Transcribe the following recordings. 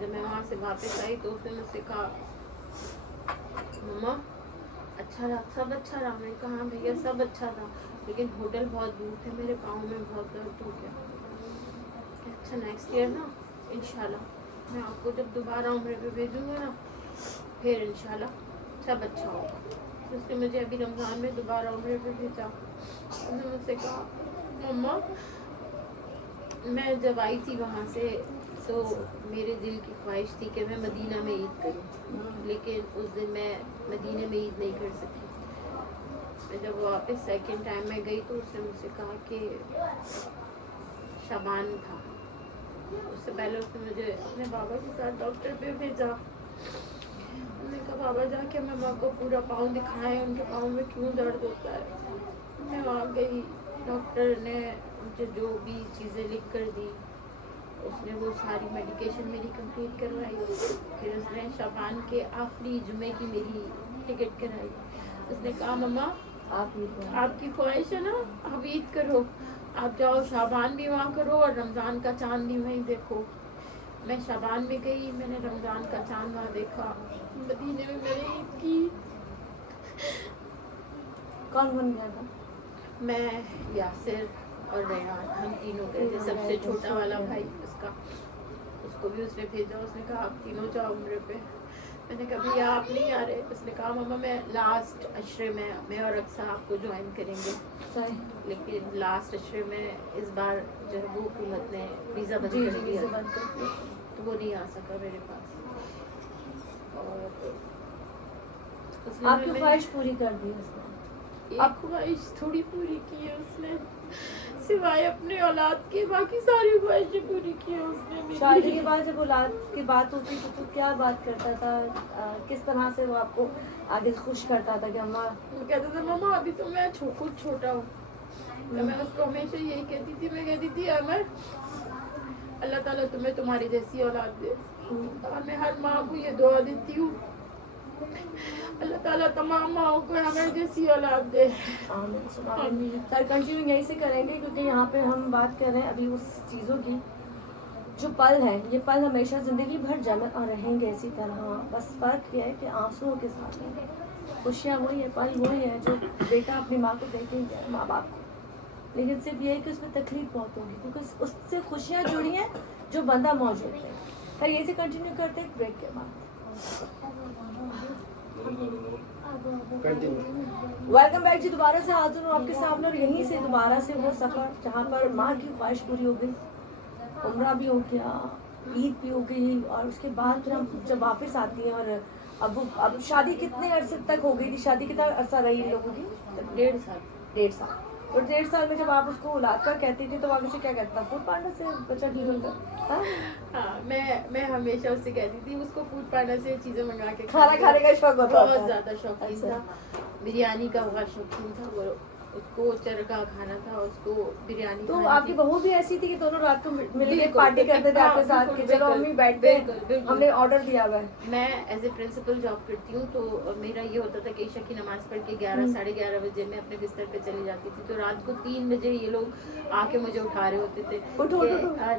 जब मैं वहाँ से वापस आई तो उसने मुझसे कहा मम्मा अच्छा रहा, सब अच्छा रहा। मैंने कहा हाँ भैया सब अच्छा था, लेकिन होटल बहुत दूर थे, मेरे पाँव में बहुत दर्द हो गया। अच्छा नेक्स्ट ईयर ना इंशाल्लाह मैं आपको जब दोबारा उम्र पे भेजूँगा ना, फिर इंशाल्लाह सब अच्छा होगा। तो उसने मुझे अभी रमज़ान में दोबारा उम्र पे भेजा। उसने मुझसे कहा मम्मा मैं जब आई थी वहाँ से तो मेरे दिल की ख्वाहिश थी कि मैं मदीना में ईद करूँ, लेकिन उस दिन मैं मदीने में ईद नहीं कर सकी। मैं जब वापस सेकंड टाइम में गई तो उसने मुझसे कहा कि शाबान था। उससे पहले उसने मुझे अपने बाबा के साथ डॉक्टर पे भेजा। मैंने कहा बाबा जाके मम्मा को पूरा पाँव दिखाएं, उनके पाँव में क्यों दर्द होता है। मैं वहाँ गई, डॉक्टर ने मुझे जो भी चीज़ें लिख कर दी, उसने वो सारी मेडिकेशन मेरी कंप्लीट करवाई। फिर उसने शाबान के आखिरी जुमे की मेरी टिकट कराई। उसने कहा मम्मा आपकी ख्वाहिश है ना, आप ईद करो, आप जाओ शाबान भी वहाँ करो और रमज़ान का चाँद भी वहीं देखो। मैं शाबान में गई, मैंने रमज़ान का चाँद वहाँ देखा। मदीने में मैंने ईद की। कौन बन गया था? मैं, यासिर और रेहान, हम तीनों गए थे। सबसे छोटा वाला भाई उसको भी उसने भेजा। उसने कहा आप तीनों जाओ उम्र पे। मैंने कहा भैया आप नहीं आ रहे। उसने कहा मम्मा मैं लास्ट अशरे में मैं और अक्सा आपको ज्वाइन करेंगे, लेकिन लास्ट अशरे में इस बार जो है वो हुकूमत ने वीज़ा बंद कर दिया, तो वो नहीं आ सका मेरे पास। और आपकी ख्वाहिश पूरी कर दी उसने? एक ख्वाहिश थोड़ी पूरी की है उसने, सिवाय अपने औलाद के बाकी सारी ख्वाहिशें पूरी की है उसने। शादी के बाद जब औलाद की बात होती थी तो क्या बात करता था, किस तरह से वो आपको आगे खुश करता था? कि अम्मा वो कहता था मम्मा अभी तो मैं खुद छोटा हूँ। तो मैं उसको हमेशा यही कहती थी, मैं कहती थी अमर अल्लाह ताला तुम्हें तुम्हारी जैसी औलाद दे। और मैं हर माँ को ये दुआ देती हूँ अल्लाह ताला तमाम माओं को हमें जैसी औलाद दे। सर कंटिन्यू यहीं से करेंगे, क्योंकि यहाँ पे हम बात कर रहे हैं अभी उस चीज़ों की जो पल हैं। ये पल हमेशा ज़िंदगी भर जमे और रहेंगे इसी तरह। बस फ़र्क ये है कि आंसुओं के साथ हैं। खुशियाँ वही है, पल वही है जो बेटा अपनी माँ को देखेंगे, माँ बाप को, लेकिन सिर्फ ये है कि उसमें तकलीफ बहुत होगी, क्योंकि उससे खुशियाँ जुड़ी हैं जो बंदा मौजूद है। फिर यहीं से कंटिन्यू करते हैं ब्रेक के बाद। वेलकम बैक जी, दोबारा से हाजिर हूँ आपके सामने, और यहीं से दोबारा से वो सफ़र जहाँ पर माँ की ख्वाहिश पूरी हो गई, उम्रा भी हो गया, ईद भी हो गई, और उसके बाद फिर हम जब वापस आती हैं। और अब शादी कितने अरसे तक हो गई थी? शादी कितना अरसा रही इन लोगों की? 1.5 साल। और 1.5 साल में जब आप उसको औलाद का कहती थी तो आगे से क्या कहता था? फूड पांडा से बच्चा ढूंढकर? हाँ, मैं हमेशा उससे कहती थी, उसको फूड पांडा से चीज़ें मंगा के खाना खाने का शौक होता बहुत ज़्यादा शौकीन था। बिरयानी का बहुत शौकीन था वो, उसको चरका खाना था, उसको बिरयानी। तो आपकी बहू भी ऐसी थी कि दोनों रात को मिलकर पार्टी करते थे आपके साथ कि चलो मम्मी बैठते हैं, हमने ऑर्डर दिया हुआ है? मैं एज ए प्रिंसिपल जॉब करती हूँ, तो मेरा ये होता था कि ईशा की नमाज़ पढ़ के 11 साढ़े 11 बजे मैं अपने बिस्तर पे चली जाती थी। तो रात को 3 बजे ये लोग आके मुझे उठा रहे होते थे।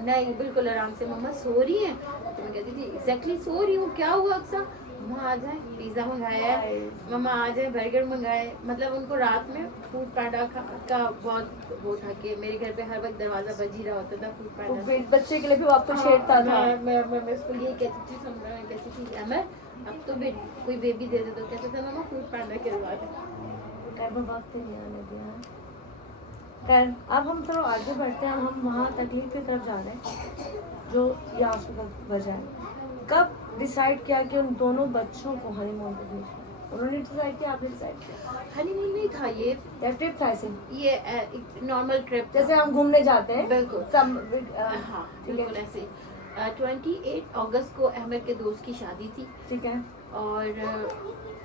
नहीं बिल्कुल आराम से, मम्मा सो रही है? तो मैं कहती थी एग्जैक्टली सो रही हूँ, क्या हुआ अक्सा? मम्मा आ जाए, पिज़्ज़ा मंगाया है, मम्मा आ जाए बर्गर मंगाए। मतलब उनको रात में फूड पांडा का बहुत वो था कि मेरे घर पे हर वक्त दरवाज़ा बज ही रहा होता था फूड पांडा। बच्चे के लिए भी आपको छेड़ता था? मैं उसको यही कहती थी, समझा मैं कहती थी अमर अब तो कोई बेबी दे दे, तो कहता था मम्मा फूड पांडा के बाद वक्त नहीं आने दिया। खैर अब हम थोड़ा आगे बढ़ते हैं। हम वहाँ तकलीफ की तरफ जा रहे हैं जो ये आंसू का वजह है। कब डिसाइड किया कि उन दोनों बच्चों को हनीमून पे भेजना? उन्होंने डिसाइड किया, आपने डिसाइड किया? हनीमून नहीं था ये, या ट्रिप था ऐसे? ये नॉर्मल ट्रिप जैसे हम घूमने जाते हैं। बिल्कुल हाँ बिल्कुल ऐसे। 28 अगस्त को अहमद के दोस्त की शादी थी। ठीक है। और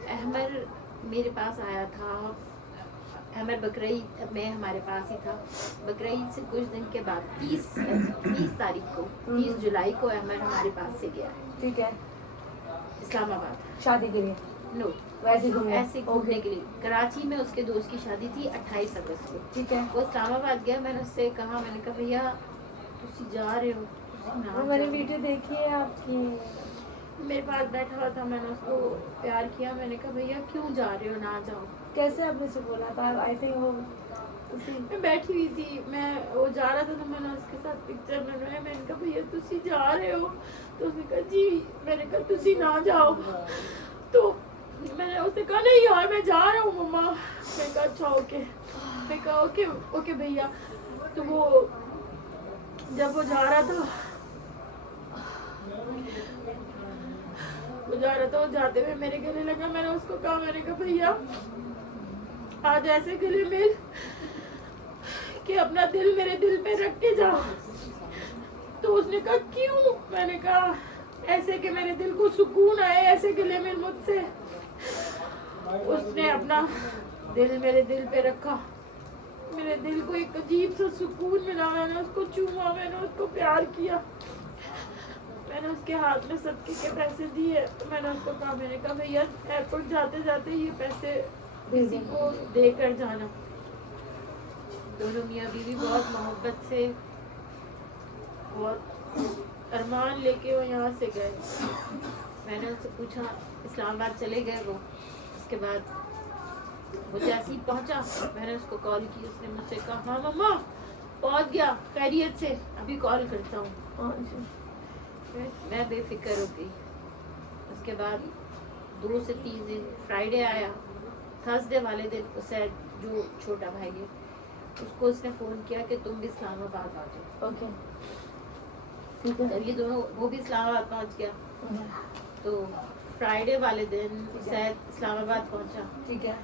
अहमद मेरे पास आया था। अहमद बकरीद में हमारे पास ही था। बकरीद से कुछ दिन के बाद 30 तारीख को 30 जुलाई को अहमद हमारे पास से गया। ठीक है। इस्लामाबाद शादी के लिए? नो, ऐसे घूमने के लिए। कराची में उसके दोस्त की शादी थी 28 अगस्त को। ठीक है। वो इस्लामाबाद गया। मैंने उससे कहा, मैंने कहा भैया तुसी जा रहे हो, ना मैंने जाओ। वीडियो देखी है आपकी। मेरे पास बैठा हुआ था, मैंने उसको प्यार किया, मैंने कहा भैया क्यों जा रहे हो, ना जाओ। कैसे आपने से बोला था? आई थिंक वो उसी मैं बैठी हुई थी, मैं वो जा रहा था तो मैंने उसके साथ पिक्चर बनवाया, मैंने कहा भैया तुसी जा रहे हो, तो उसने कहा जी, मैंने कहा तुसी ना जाओ, तो मैंने उसने कहा नहीं यार मैं जा रहा हूँ मम्मा। मैं कहा अच्छा ओके, मैं कहा ओके ओके भैया। तो वो जब वो जा रहा था, वो जाते हुए मेरे गले लगा, मैंने उसको कहा, मैंने कहा भैया आज ऐसे गले मिल कि अपना दिल मेरे दिल पे रख के जा। तो उसने कहा क्यों, मैंने कहा ऐसे कि मेरे दिल को सुकून आए, ऐसे गले मिल मुझसे। उसने अपना दिल मेरे दिल पे रखा, मेरे दिल को एक अजीब सा सुकून मिला, मैंने उसको चूमा, मैंने उसको प्यार किया, मैंने उसके हाथ में सदके के पैसे दिए। तो मैंने उसको कहा, मैंने कहा भैया एयरपोर्ट जाते जाते ये पैसे किसी को देकर जाना। दोनों मियाँ बीवी बहुत मोहब्बत से, बहुत अरमान लेके वो यहाँ से गए। मैंने उससे पूछा, इस्लामाबाद चले गए वो, उसके बाद वो जैसे ही पहुंचा मैंने उसको कॉल की, उसने मुझसे कहा हाँ मम्मा पहुंच गया खैरियत से, अभी कॉल करता हूँ। मैं बेफिक्र हो गई। उसके बाद 2 से 3 दिन, फ्राइडे आया, थर्सडे वाले दिन उसे जो छोटा भाई है उसको उसने फ़ोन किया कि तुम भी इस्लामाबाद आ जाओ। ओके ठीक है। जब ये दोनों, वो भी इस्लामाबाद पहुंच गया, तो फ्राइडे वाले दिन शायद इस्लामाबाद पहुंचा। ठीक है।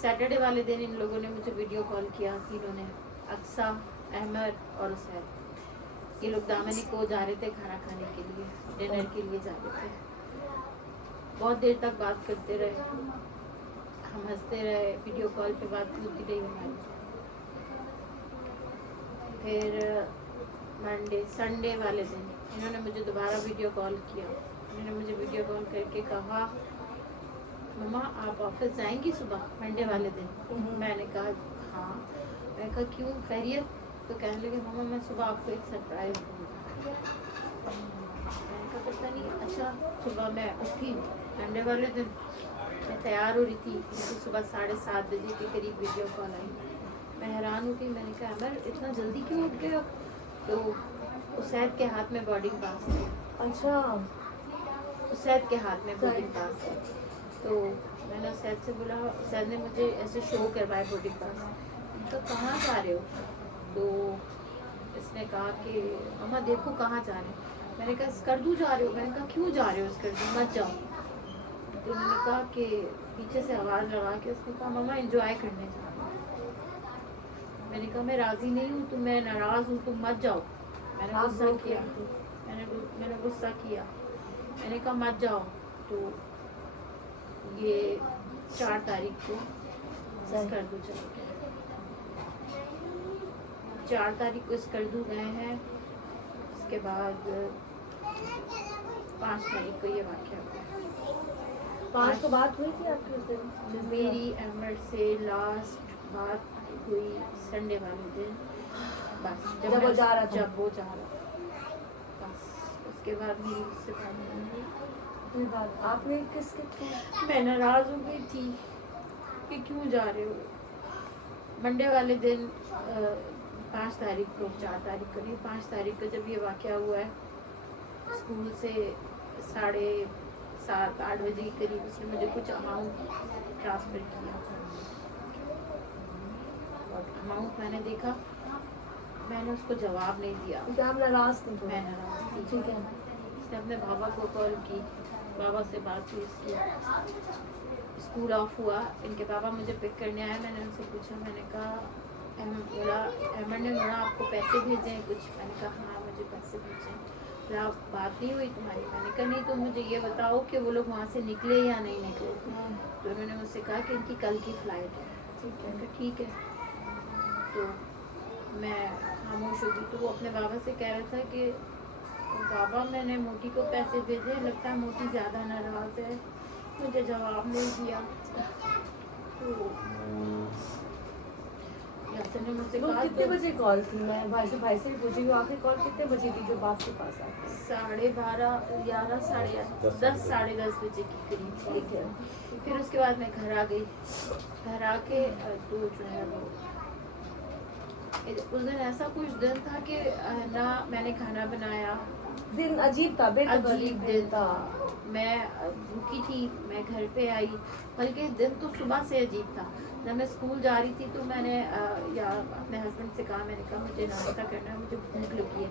सैटरडे वाले दिन इन लोगों ने मुझे वीडियो कॉल किया, तीनों ने, अक्सा, अहमद और उसैद। ये लोग दामनी को जा रहे थे खाना खाने के लिए, डिनर के लिए जा रहे थे। बहुत देर तक बात करते रहे, हम हंसते रहे, वीडियो कॉल पे बात होती रही हमारी। फिर संडे वाले दिन इन्होंने मुझे दोबारा वीडियो कॉल किया। इन्होंने मुझे वीडियो कॉल करके कहा मम्मा आप ऑफिस जाएंगी सुबह मंडे वाले दिन। मैंने कहा हाँ। मैंने कहा क्यों, खैरियत? तो कहने लगे मम्मा मैं सुबह आपको एक सरप्राइज दूँगा। मैंने कहा पता नहीं। अच्छा, सुबह मैं उठी मंडे वाले दिन, मैं तैयार हो रही थी, मुझे सुबह 7:30 बजे के करीब वीडियो कॉल आई। मैं हैरान हो गई, मैंने कहा अमर इतना जल्दी क्यों उठ गए हो? तो उसैद के हाथ में बोर्डिंग पास था। अच्छा, उसैद के हाथ में बोर्डिंग पास था। तो मैंने उसैद से बोला, उसैद ने मुझे ऐसे शो करवाया बोर्डिंग पास। तो कहाँ जा रहे हो? तो इसने कहा कि मम्मा देखो कहाँ जा रहे हो। मैंने कहा स्कर्दू जा रहे हो? मैंने कहा क्यों जा रहे हो स्कर्दू, मत जाओ। तो उन्होंने कहा कि पीछे से आवाज़ लगा के उसने कहा मम्मा एंजॉय करने जा रहे हो। मैंने कहा मैं राज़ी नहीं हूँ, तो मैं नाराज़ हूँ, तुम मत जाओ। मैंने गुस्सा किया, मैंने गुस्सा किया, मैंने कहा मत जाओ। तो ये 4 तारीख को स्कर्दू चले गए। 4 तारीख को स्कर्दू गए हैं। उसके बाद 5 तारीख को ये वाक़या हुआ। 5 को बात हुई थी आपकी उस दिन? मेरी अमर से लास्ट बात हुई संडे वाले दिन, बस जब वो जा रहा था। जब वो जा रहा था, बस उसके बाद मेरी उससे बात नहीं हुई। कोई बात आपने किसके मैं नाराज़ हो गई थी कि क्यों जा रहे हो। मंडे वाले दिन 5 तारीख को, 4 तारीख को नहीं, 5 तारीख को जब ये वाक़या हुआ है, स्कूल से 7:30-8 बजे के करीब उसने मुझे कुछ अमाउंट ट्रांसफ़र किया। और अमाउंट मैंने देखा, मैंने उसको जवाब नहीं दिया। क्या आप नाराज़ थे? मैं नाराज़ थी। ठीक है। उसने अपने बाबा को कॉल की, बाबा से बात हुई इसकी। स्कूल ऑफ हुआ, इनके बाबा मुझे पिक करने आए। मैंने उनसे पूछा, मैंने कहा अहमद ने बोला आपको पैसे भेजे हैं कुछ? मैंने कहा हाँ मुझे पैसे भेजे हैं। फिर आप बात नहीं हुई तुम्हारी? मैंने कहा नहीं, तो मुझे ये बताओ कि वो लोग वहाँ से निकले या नहीं निकले। तो उन्होंने मुझसे कहा कि इनकी कल की फ़्लाइट है। मैंने कहा ठीक है। तो मैं खामोश हो गई। तो वो अपने बाबा से कह रहा था कि बाबा मैंने मोटी को पैसे भेजे, लगता है मोटी ज़्यादा नाराज़ है, मुझे जवाब नहीं दिया। तो यासर ने मुझसे वो कहा कितने बजे कॉल थी? मैं भाई से भी पूछी आखिरी कॉल कितने बजे थी जो बाप के पास आती? 12:30, 11, साढ़े 10, 10:30 बजे के करीब थी। ठीक है। फिर उसके बाद मैं घर आ गई। घर आके तो जो है वो उस दिन ऐसा कुछ दिन था कि ना मैंने खाना बनाया। दिन अजीब था, बेहद अजीब दिन था। मैं भूखी थी, मैं घर पे आई, बल्कि दिन तो सुबह से अजीब था। जब मैं स्कूल जा रही थी तो मैंने या अपने हस्बैंड से कहा, मैंने कहा मुझे नाश्ता करना है, मुझे भूख लगी है।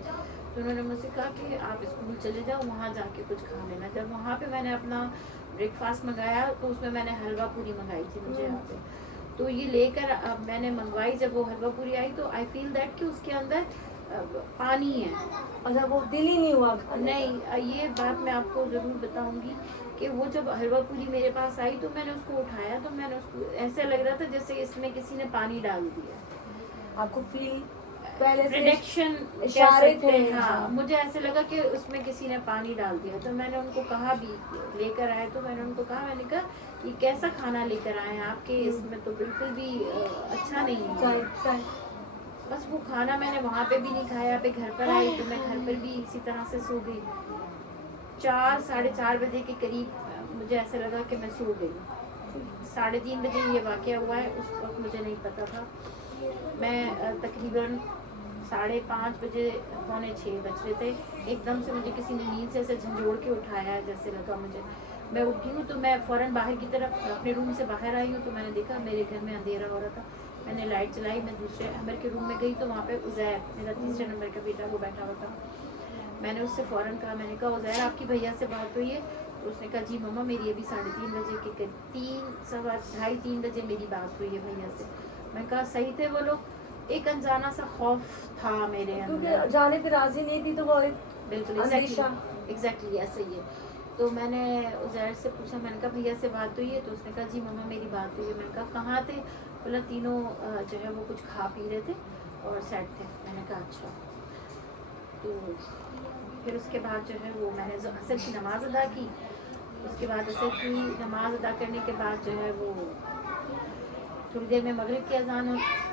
तो उन्होंने मुझसे कहा कि आप स्कूल चले जाओ, वहाँ जाके कुछ खा लेना। जब वहाँ पे मैंने अपना ब्रेकफास्ट मंगाया तो उसमें मैंने हलवा पूरी मंगाई थी मुझे यहाँ पे। तो ये लेकर अब मैंने मंगवाई, जब वो हलवा पूरी आई तो आई फील दैट कि उसके अंदर पानी है। अच्छा, वो दिल ही नहीं हुआ खाने का। नहीं, ये बात मैं आपको ज़रूर बताऊंगी कि वो जब हलवा पूरी मेरे पास आई तो मैंने उसको उठाया तो मैंने उसको ऐसे लग रहा था जैसे इसमें किसी ने पानी डाल दिया। आपको फील पहले से प्रेडिक्शन इशारे थे। हाँ, मुझे ऐसे लगा कि उसमें किसी ने पानी डाल दिया। तो मैंने उनको कहा भी, लेकर आए तो मैंने उनको कहा, मैंने कहा ये कैसा खाना लेकर आए हैं आपके, इसमें तो बिल्कुल भी अच्छा नहीं है। बस वो खाना मैंने वहाँ पे भी नहीं खाया। पे घर पर आई तो मैं घर पर भी इसी तरह से सो गई। 4, 4:30 बजे के करीब मुझे ऐसे लगा कि मैं सो गई। 3:30 बजे ये वाक़या हुआ है, उस वक्त मुझे नहीं पता था। मैं तकरीबन 5:30 बजे, 5:45 बज रहे थे, एकदम से मुझे किसी ने नींद से ऐसे झंझोड़ के उठाया, जैसे लगा मुझे। मैं उठी हूँ तो मैं फ़ौरन बाहर की तरफ अपने रूम से बाहर आई हूँ तो मैंने देखा मेरे घर में अंधेरा हो रहा था। मैंने लाइट चलाई, मैं दूसरे अमर के रूम में गई तो वहाँ पे उज़ैर, मेरा तीसरे नंबर का बेटा, वो बैठा हुआ था। मैंने उससे फ़ौरन कहा, मैंने कहा उज़ैर आपकी भैया से बात हुई है? तो उसने कहा जी मम्मा, मेरी अभी 3:30 बजे के करीब 3 बजे मेरी बात हुई है भैया से। मैं कहा सही थे वो लोग? एक अनजाना सा खौफ था मेरे अंदर, क्योंकि जाने पे राजी नहीं थी तो वो एक बिल्कुल एग्जैक्टली ऐसे ही है। तो मैंने उज़ैर से पूछा, मैंने कहा भैया से बात हुई है? तो उसने कहा जी मम्मा मेरी बात हुई है। मैंने कहा कहाँ थे? बोला तीनों जो है वो कुछ खा पी रहे थे और सेट थे। मैंने कहा अच्छा। तो फिर उसके बाद जो है वो मैंने असर की नमाज़ अदा की। उसके बाद असर की नमाज़ अदा करने के बाद जो है वो थोड़ी देर में मगरिब की अज़ान